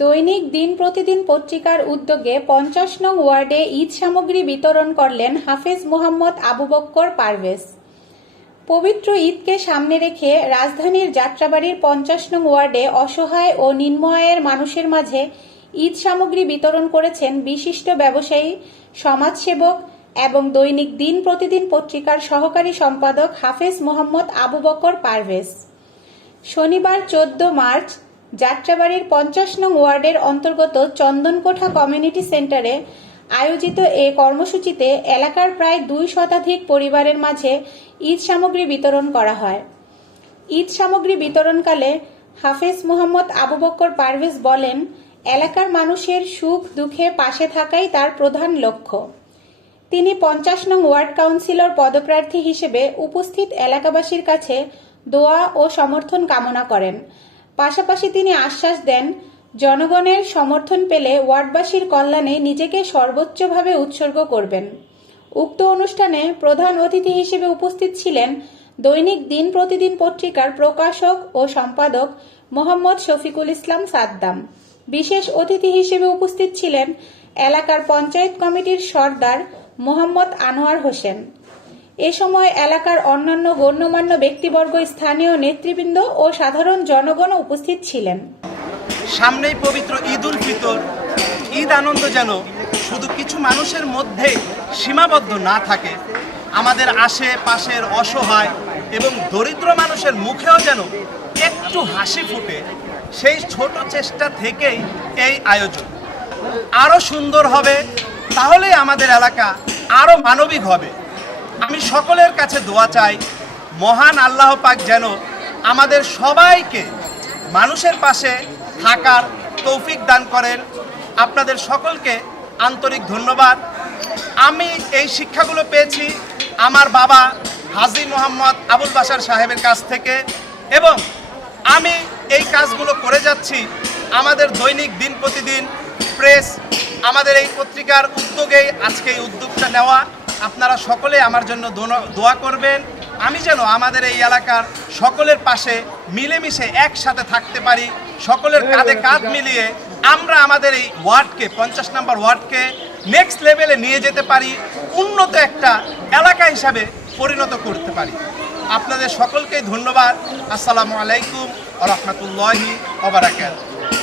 দৈনিক দিন প্রতিদিন পত্রিকার উদ্যোগে ৫০ নং ওয়ার্ডে ঈদ সামগ্রী বিতরণ করলেন হাফেজ মোহাম্মদ আবু বক্কর পারভেজ। পবিত্র ঈদকে সামনে রেখে রাজধানীর যাত্রাবাড়ির ৫০ নং ওয়ার্ডে অসহায় ও নিম্ন আয়ের মানুষের মাঝে ঈদ সামগ্রী বিতরণ করেছেন বিশিষ্ট ব্যবসায়ী, সমাজসেবক এবং দৈনিক দিন প্রতিদিন পত্রিকার সহকারী সম্পাদক হাফেজ মোহাম্মদ আবু বক্কর পারভেজ। শনিবার ১৪ মার্চ যাত্রাবাড়ির ৫০ নং ওয়ার্ডের অন্তর্গত চন্দনকোঠা কমিউনিটি সেন্টারে আয়োজিত এ কর্মসূচিতে এলাকার প্রায় ২ শতাধিক পরিবারের মাঝে ঈদ সামগ্রী বিতরণ করা হয়। ঈদ সামগ্রী বিতরণকালে হাফেজ মোহাম্মদ আবু বক্কর পারভেজ বলেন, এলাকার মানুষের সুখ দুঃখে পাশে থাকাই তার প্রধান লক্ষ্য। তিনি ৫০ নং ওয়ার্ড কাউন্সিলর পদপ্রার্থী হিসেবে উপস্থিত এলাকাবাসীর কাছে দোয়া ও সমর্থন কামনা করেন। পাশাপাশি তিনি আশ্বাস দেন, জনগণের সমর্থন পেলে ওয়ার্ডবাসীর কল্যাণে নিজেকে সর্বোচ্চভাবে উৎসর্গ করবেন। উক্ত অনুষ্ঠানে প্রধান অতিথি হিসেবে উপস্থিত ছিলেন দৈনিক দিন প্রতিদিন পত্রিকার প্রকাশক ও সম্পাদক মোহাম্মদ শফিকুল ইসলাম সাদ্দাম। বিশেষ অতিথি হিসেবে উপস্থিত ছিলেন এলাকার পঞ্চায়েত কমিটির সর্দার মোহাম্মদ আনোয়ার হোসেন। এ সময় এলাকার অন্যান্য গণ্যমান্য ব্যক্তিবর্গ, স্থানীয় নেতৃবৃন্দ ও সাধারণ জনগণ উপস্থিত ছিলেন। সামনেই পবিত্র ঈদ উল ফিতর। ঈদ আনন্দ যেন শুধু কিছু মানুষের মধ্যে সীমাবদ্ধ না থাকে, আমাদের আশেপাশের অসহায় এবং দরিদ্র মানুষের মুখেও যেন একটু হাসি ফুটে, সেই ছোট চেষ্টা থেকেই এই আয়োজন আরও সুন্দর হবে। তাহলেই আমাদের এলাকা আরও মানবিক হবে। আমি সকলের কাছে দোয়া চাই, মহান আল্লাহ পাক যেন আমাদের সবাইকে মানুষের পাশে থাকার তৌফিক দান করেন। আপনাদের সকলকে আন্তরিক ধন্যবাদ। আমি এই শিক্ষাগুলো পেয়েছি আমার বাবা হাজী মোহাম্মদ আবুল বাশার সাহেবের কাছ থেকে, এবং আমি এই কাজগুলো করে যাচ্ছি আমাদের দৈনিক দিন প্রতিদিন প্রেস, আমাদের এই পত্রিকার উদ্যোগেই আজকে এই উদ্যোগটা নেওয়া। আপনারা সকলে আমার জন্য দোয়া করবেন, আমি যেন আমাদের এই এলাকার সকলের পাশে মিলেমিশে একসাথে থাকতে পারি, সকলের কাঁধে কাঁধ মিলিয়ে আমরা আমাদের এই ওয়ার্ডকে, ৫০ নম্বর ওয়ার্ডকে নেক্সট লেভেলে নিয়ে যেতে পারি, উন্নত একটা এলাকা হিসাবে পরিণত করতে পারি। আপনাদের সকলকেই ধন্যবাদ। আসসালামু আলাইকুম ওয়া রাহমাতুল্লাহি ওয়া বারাকাতুহু।